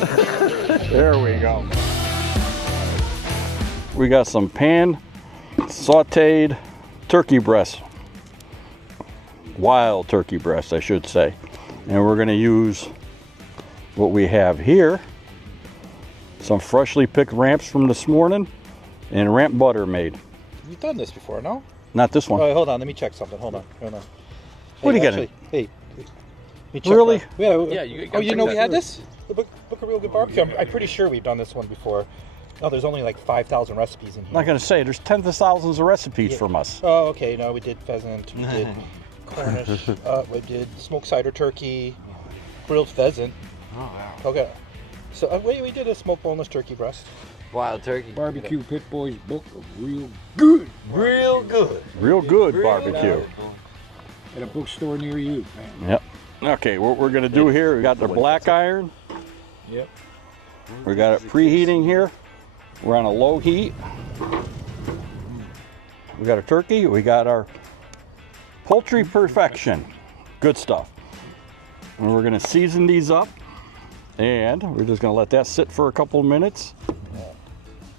There we go. We got some pan sauteed turkey breast. Wild turkey breast, I should say. And we're gonna use what we have here. Some freshly picked ramps from this morning and ramp butter made. You've done this before, no? Not this one. Oh, hold on, let me check something. Hold on. What are you getting? Hey, let me check Really? Yeah, you know we had this? The Book of Real Good Barbecue. I'm pretty sure we've done this one before. Oh, there's only like 5,000 recipes in here. I'm not gonna say, there's tens of thousands of recipes from us. Oh, okay. No, we did pheasant. We did Cornish. We did smoked cider turkey, grilled pheasant. Oh, wow. Okay. So we did a smoked boneless turkey breast. Wild turkey. Barbecue Pit Boys Book of Real Good. Real good. Real good barbecue. At a bookstore near you, man. Yep. Okay, what we're gonna do here, we got the black iron. Yep. We got it preheating here. We're on a low heat. We got our turkey. We got our poultry perfection. Good stuff. And we're gonna season these up. And we're just gonna let that sit for a couple of minutes.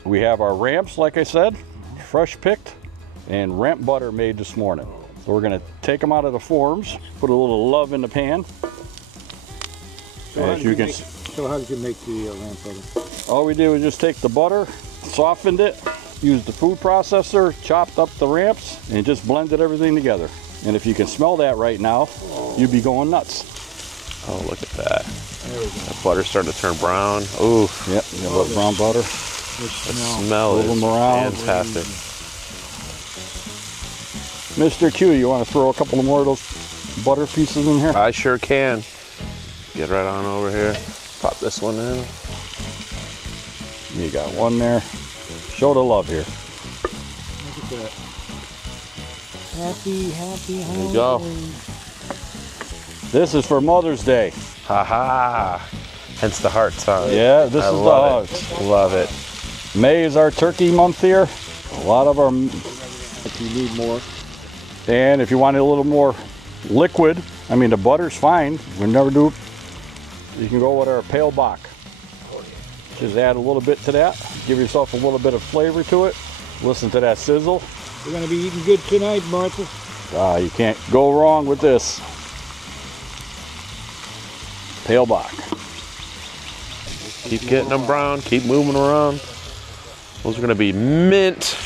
We have our ramps, like I said, fresh picked, and ramp butter made this morning. So we're gonna take them out of the forms, put a little love in the pan. So how did you make the lamb butter? All we did was just take the butter, softened it, used the food processor, chopped up the ramps, and just blended everything together. And if you can smell that right now, you'd be going nuts. Oh, look at that. That butter's starting to turn brown. Ooh. Yep, you got a little brown butter. The smell Move is them around. fantastic. Mr. Q, you want to throw a couple of more of those butter pieces in here? I sure can. Get right on over here. Pop this one in. You got one there. Show the love here. Look at that. Happy There you go. This is for Mother's Day. Ha ha. Hence the hearts, huh? Yeah, this is the love hearts. it. Love it. May is our turkey month here. A lot of our, If you need more. and if you want it a little more liquid, I mean the butter's fine. We never do. You can go with our pale bach. Just add a little bit to that. Give yourself a little bit of flavor to it. Listen to that sizzle. We're going to be eating good tonight, Martha. You can't go wrong with this. Pale bach. Keep getting them brown. Keep moving around. Those are going to be mint.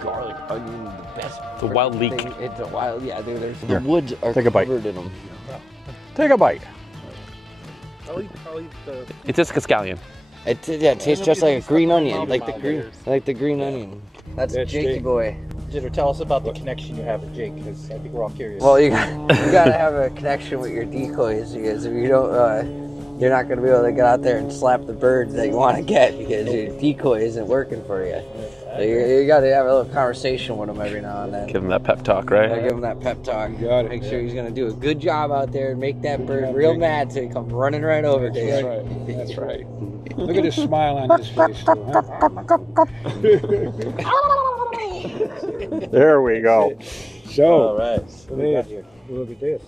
Garlic, onion, the best. The wild leek. thing. It's a wild, yeah, dude. Here, The woods are take a bite. covered in them. Take a bite. I'll eat the... It's just a scallion. It tastes just like a green onion, like the green onion. That's That's Jakey Jake. boy. Jitter, tell us about the connection you have with Jake, because I think we're all curious. Well, you gotta have a connection with your decoys, because if you don't, you're not gonna be able to get out there and slap the birds that you want to get, because your decoy isn't working for you. So you gotta have a little conversation with him every now and then. Give him that pep talk, right? Give him that pep talk. Got it. Make sure he's gonna do a good job out there and make that bird real mad so he comes running right over to you. That's right. That's right. Look at his smile on his face, too, huh? There we go. So, All right. What do we got here? look at this.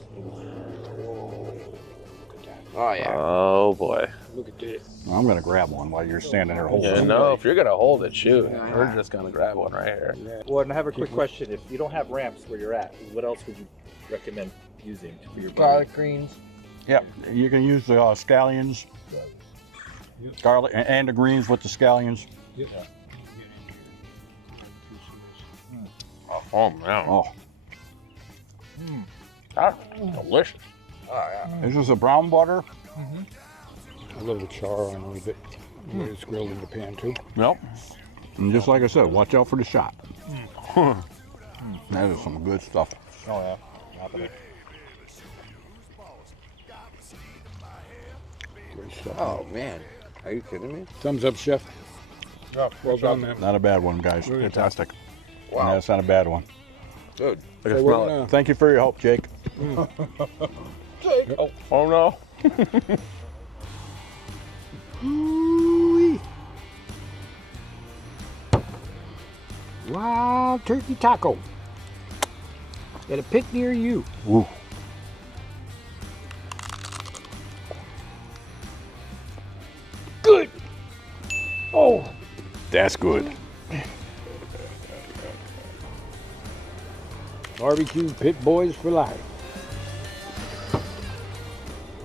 Oh yeah. Oh boy. Look at this. I'm gonna grab one while you're standing there holding Yeah, it. no, if you're gonna hold it, shoot. We're just gonna grab one right here. Well, and I have a quick question. If you don't have ramps where you're at, what else would you recommend using for your Garlic greens. Yep, you can use the scallions, garlic, and the greens with the scallions. Yep. Oh man. Oh, That's delicious. this is a brown butter. A little char on a little bit. It's grilled in the pan, too. Yep. And just like I said, watch out for the shot. That is some good stuff. Oh yeah. Happening. Great stuff. Oh man. Are you kidding me? Thumbs up, chef. Yeah, Well done, man. Not a bad one, guys. Fantastic. Wow. Yeah, that's not a bad one. Good. I can So smell we're it. gonna, Thank you for your help, Jake. Oh no. Wild turkey taco. At a pit near you. Ooh. Good. Oh. That's good. Barbecue pit boys for life.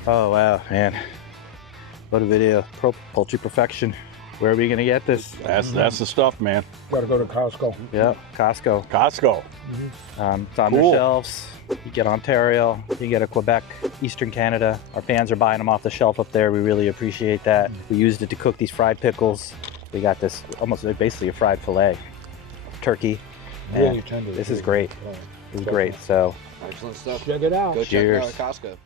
Oh wow, man! What a video! Poultry perfection. Where are we gonna get this? That's the stuff, man. Gotta go to Costco. Yeah, Costco. Costco. It's on their Cool. shelves. You get Ontario, you get a Quebec, Eastern Canada. Our fans are buying them off the shelf up there. We really appreciate that. We used it to cook these fried pickles. We got this almost basically a fried fillet of turkey. Really And tender. this is great. This is great. So Excellent stuff. Check it out. Go check it out Cheers. at Costco.